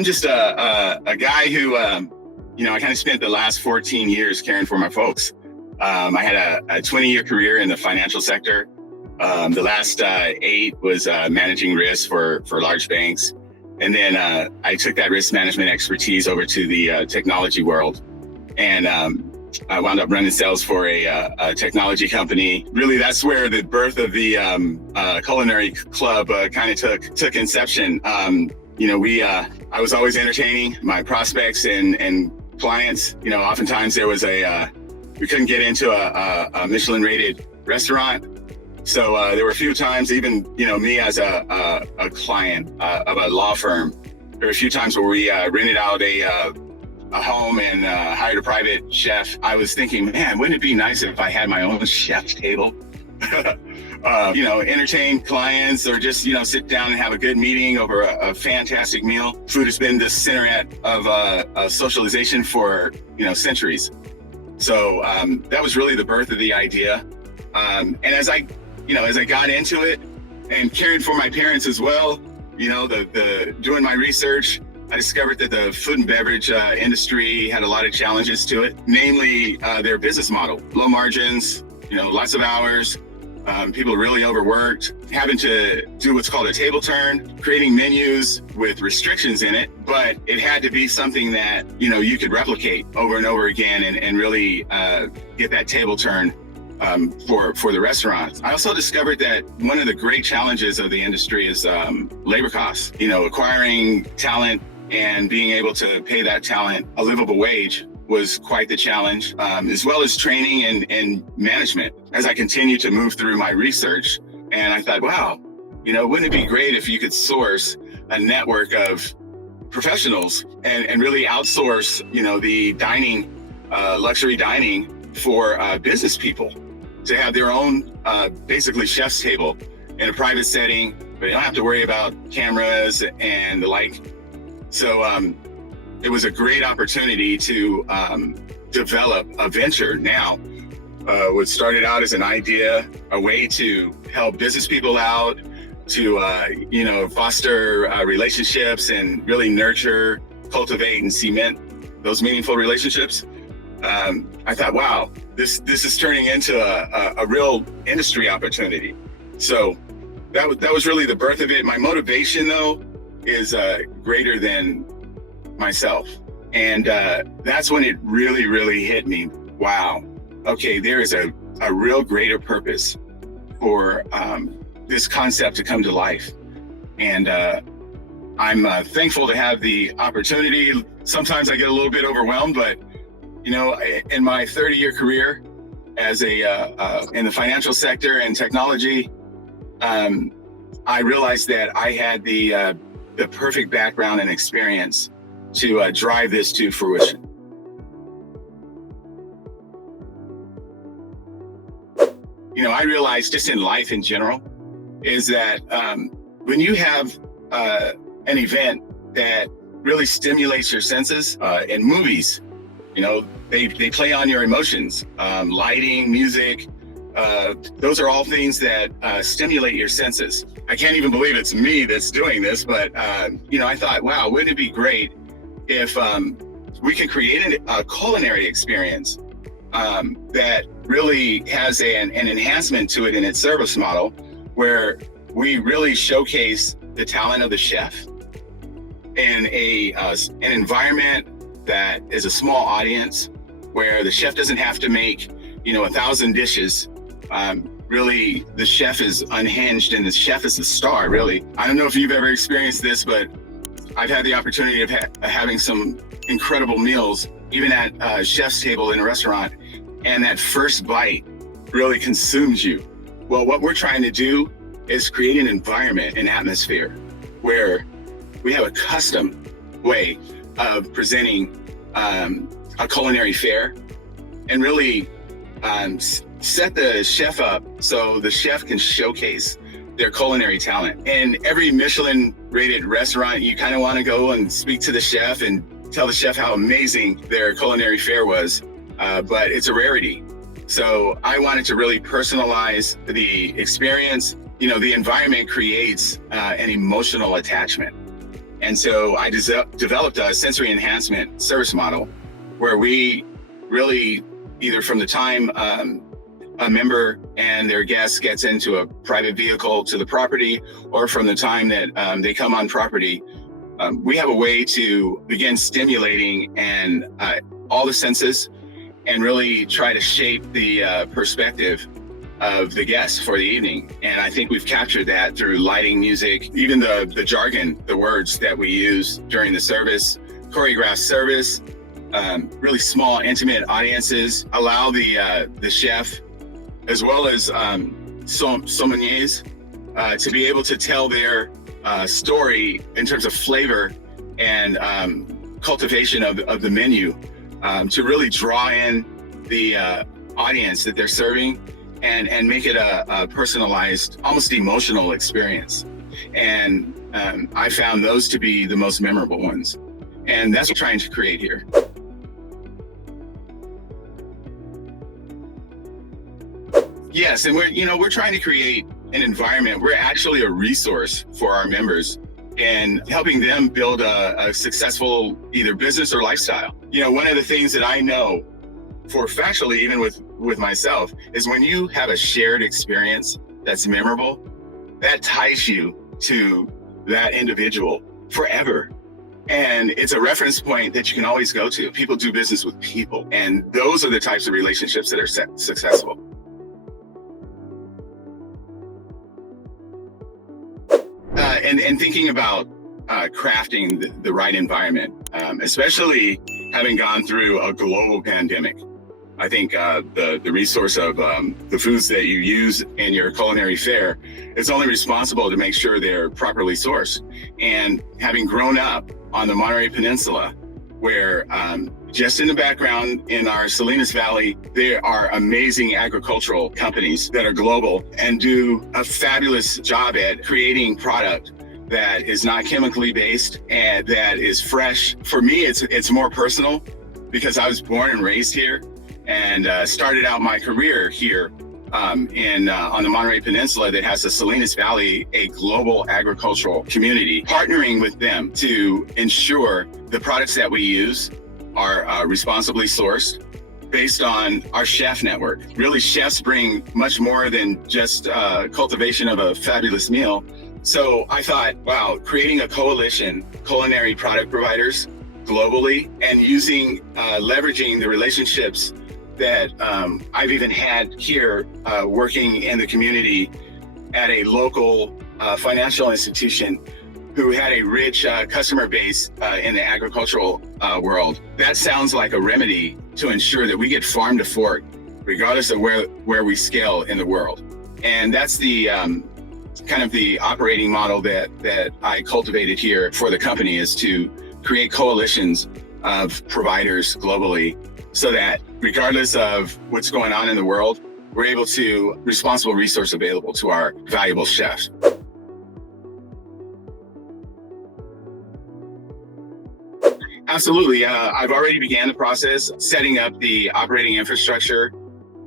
I'm just a guy who, I kind of spent the last 14 years caring for my folks. I had a 20-year career in the financial sector. The last 8 was managing risk for large banks. And then I took that risk management expertise over to the technology world. And I wound up running sales for a technology company. Really, that's where the birth of the Culinary Club kind of took inception. I was always entertaining my prospects and clients. Oftentimes there was we couldn't get into a Michelin-rated restaurant. So there were a few times, even, me as a client of a law firm, there were a few times where we rented out a home and hired a private chef. I was thinking, man, wouldn't it be nice if I had my own chef's table? Entertain clients or just, sit down and have a good meeting over a fantastic meal. Food has been the center of socialization for, centuries. So that was really the birth of the idea. And as I got into it and caring for my parents as well, doing my research, I discovered that the food and beverage industry had a lot of challenges to it, namely their business model, low margins, lots of hours, people really overworked, having to do what's called a table turn, creating menus with restrictions in it, but it had to be something that, you could replicate over and over again and really get that table turn for the restaurants. I also discovered that one of the great challenges of the industry is labor costs. Acquiring talent and being able to pay that talent a livable wage was quite the challenge, as well as training and management. As I continued to move through my research, and I thought, wow, wouldn't it be great if you could source a network of professionals and really outsource, the dining, luxury dining for business people to have their own, basically chef's table in a private setting, but you don't have to worry about cameras and the like. So it was a great opportunity to develop a venture now. What started out as an idea, a way to help business people out, to foster relationships and really nurture, cultivate, and cement those meaningful relationships. I thought, wow, this is turning into a real industry opportunity. So that was really the birth of it. My motivation, though, is greater than myself. And that's when it really, really hit me. Wow. Okay, there is a real greater purpose for this concept to come to life. And I'm thankful to have the opportunity. Sometimes I get a little bit overwhelmed, but in my 30-year career as in the financial sector and technology, I realized that I had the perfect background and experience to drive this to fruition. I realized just in life in general is that when you have an event that really stimulates your senses, in movies, they play on your emotions, lighting, music, those are all things that stimulate your senses. I can't even believe it's me that's doing this, but I thought, wow, wouldn't it be great if we could create a culinary experience that really has an enhancement to it in its service model, where we really showcase the talent of the chef in an environment that is a small audience, where the chef doesn't have to make 1,000 dishes. Really, the chef is unhinged and the chef is the star, really. I don't know if you've ever experienced this, but I've had the opportunity of having some incredible meals, even at a chef's table in a restaurant, and that first bite really consumes you. Well, what we're trying to do is create an environment, an atmosphere, where we have a custom way of presenting a culinary fare, and really set the chef up so the chef can showcase their culinary talent. In every Michelin-rated restaurant, you kind of want to go and speak to the chef and tell the chef how amazing their culinary fare was, but it's a rarity. So I wanted to really personalize the experience. The environment creates an emotional attachment. And so I developed a sensory enhancement service model where we really, either from the time a member and their guest gets into a private vehicle to the property, or from the time that they come on property, we have a way to begin stimulating and all the senses and really try to shape the perspective of the guests for the evening. And I think we've captured that through lighting, music, even the jargon, the words that we use during the service, choreographed service, really small, intimate audiences, allow the chef, as well as sommeliers, to be able to tell their story in terms of flavor and cultivation of the menu, to really draw in the audience that they're serving and make it a personalized, almost emotional experience. And I found those to be the most memorable ones. And that's what we're trying to create here. Yes, and we're trying to create an environment. We're actually a resource for our members and helping them build a successful either business or lifestyle. One of the things that I know for factually, even with myself, is when you have a shared experience that's memorable, that ties you to that individual forever. And it's a reference point that you can always go to. People do business with people, and those are the types of relationships that are successful. And thinking about crafting the right environment, especially having gone through a global pandemic. I think the resource of the foods that you use in your culinary fare is only responsible to make sure they're properly sourced. And having grown up on the Monterey Peninsula, where just in the background in our Salinas Valley, there are amazing agricultural companies that are global and do a fabulous job at creating product that is not chemically based and that is fresh. For me, it's more personal because I was born and raised here and started out my career here on the Monterey Peninsula that has the Salinas Valley, a global agricultural community, partnering with them to ensure the products that we use are responsibly sourced based on our chef network. Really, chefs bring much more than just cultivation of a fabulous meal. So I thought, wow, creating a coalition, culinary product providers globally, and leveraging the relationships that I've even had here working in the community at a local financial institution who had a rich customer base in the agricultural world. That sounds like a remedy to ensure that we get farm to fork, regardless of where we scale in the world. And that's the kind of the operating model that I cultivated here for the company, is to create coalitions of providers globally so that regardless of what's going on in the world, we're able to responsible resource available to our valuable chefs. Absolutely. I've already began the process setting up the operating infrastructure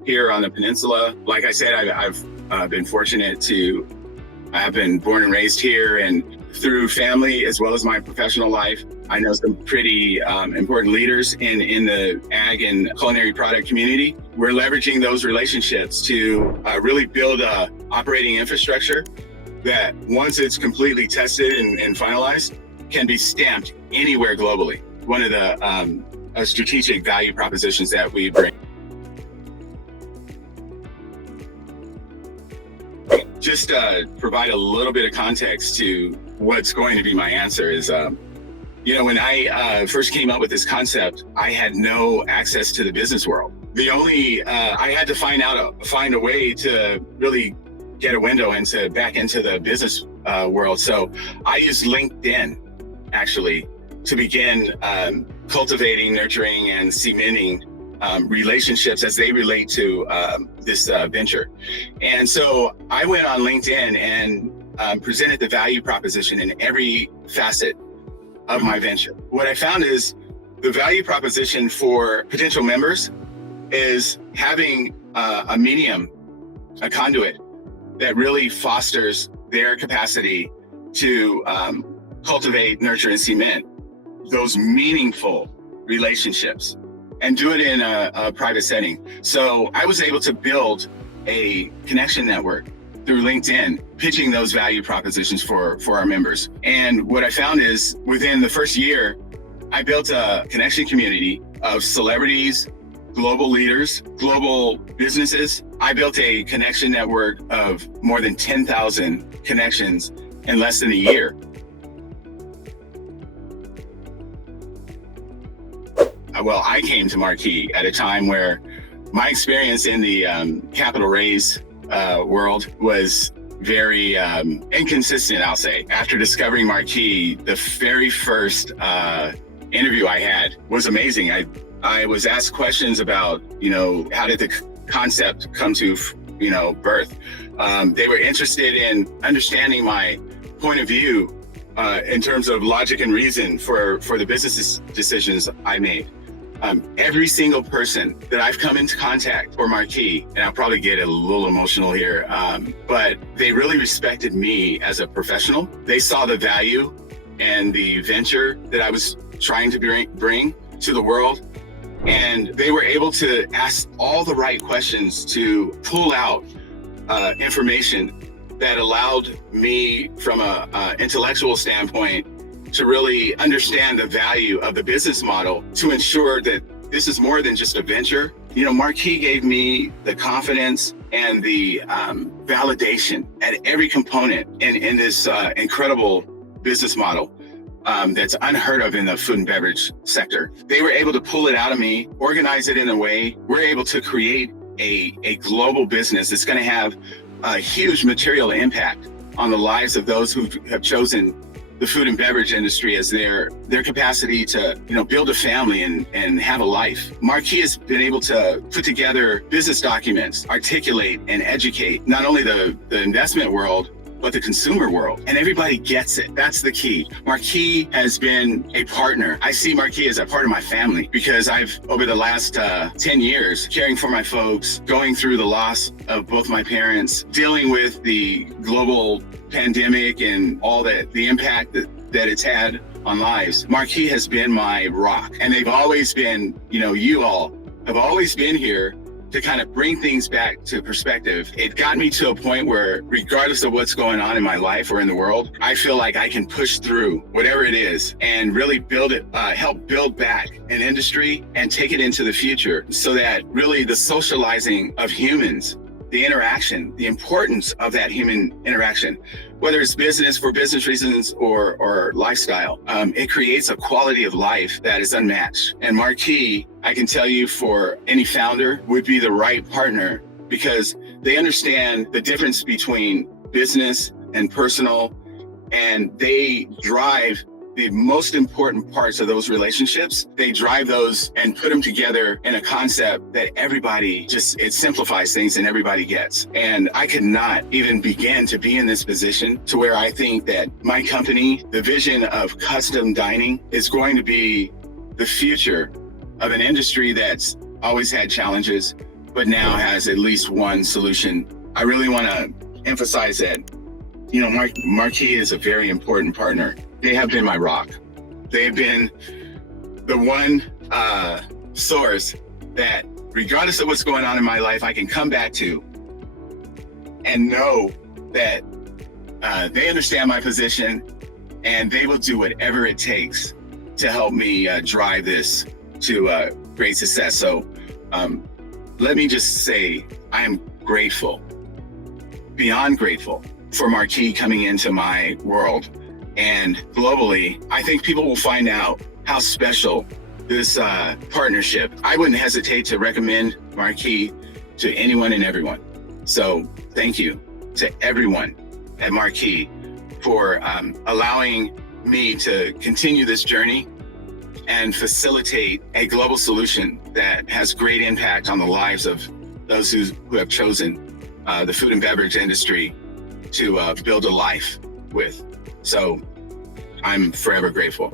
here on the peninsula. Like I said, I've been fortunate to have been born and raised here, and through family as well as my professional life, I know some pretty important leaders in the ag and culinary product community. We're leveraging those relationships to really build a operating infrastructure that, once it's completely tested and finalized, can be stamped anywhere globally. One of the strategic value propositions that we bring. Just provide a little bit of context to what's going to be my answer is, when I first came up with this concept, I had no access to the business world. I had to find a way to really get a window back into the business world. So I used LinkedIn actually to begin cultivating, nurturing, and cementing relationships as they relate to this venture. And so I went on LinkedIn and presented the value proposition in every facet of my venture. What I found is the value proposition for potential members is having a medium, a conduit that really fosters their capacity to cultivate, nurture, and cement those meaningful relationships and do it in a private setting. So I was able to build a connection network through LinkedIn, pitching those value propositions for our members. And what I found is within the first year, I built a connection community of celebrities, global leaders, global businesses. I built a connection network of more than 10,000 connections in less than a year. Well, I came to Marquee at a time where my experience in the capital raise world was very inconsistent, I'll say. After discovering Marquee, the very first interview I had was amazing. I was asked questions about, how did the concept come to, birth? They were interested in understanding my point of view in terms of logic and reason for the business decisions I made. Every single person that I've come into contact for Marquee, and I'll probably get a little emotional here, but they really respected me as a professional. They saw the value and the venture that I was trying to bring to the world. And they were able to ask all the right questions to pull out information that allowed me from an intellectual standpoint to really understand the value of the business model to ensure that this is more than just a venture. Marquee gave me the confidence and the validation at every component in this incredible business model that's unheard of in the food and beverage sector. They were able to pull it out of me, organize it in a way. We're able to create a global business that's going to have a huge material impact on the lives of those who have chosen the food and beverage industry as their capacity to build a family and have a life. Marquee has been able to put together business documents, articulate and educate not only the investment world, but the consumer world. And everybody gets it. That's the key. Marquee has been a partner. I see Marquee as a part of my family because I've, over the last 10 years, caring for my folks, going through the loss of both my parents, dealing with the global pandemic and all that, the impact that it's had on lives. Marquee has been my rock. And they've always been, you all have always been here to kind of bring things back to perspective. It got me to a point where regardless of what's going on in my life or in the world, I feel like I can push through whatever it is and really build it, help build back an industry and take it into the future so that really the socializing of humans, the interaction, the importance of that human interaction, whether it's business for business reasons or lifestyle, it creates a quality of life that is unmatched. And Marquee, I can tell you for any founder, would be the right partner because they understand the difference between business and personal, and they drive the most important parts of those relationships. They drive those and put them together in a concept that everybody it simplifies things and everybody gets. And I could not even begin to be in this position to where I think that my company, the vision of custom dining, is going to be the future of an industry that's always had challenges, but now has at least one solution. I really want to emphasize that, Marquee is a very important partner. They have been my rock. They have been the one source that, regardless of what's going on in my life, I can come back to and know that they understand my position and they will do whatever it takes to help me drive this to great success. So let me just say, I am grateful, beyond grateful, for Marquee coming into my world. And globally, I think people will find out how special this partnership. I wouldn't hesitate to recommend Marquee to anyone and everyone. So thank you to everyone at Marquee for allowing me to continue this journey and facilitate a global solution that has great impact on the lives of those who have chosen the food and beverage industry to build a life with. So I'm forever grateful.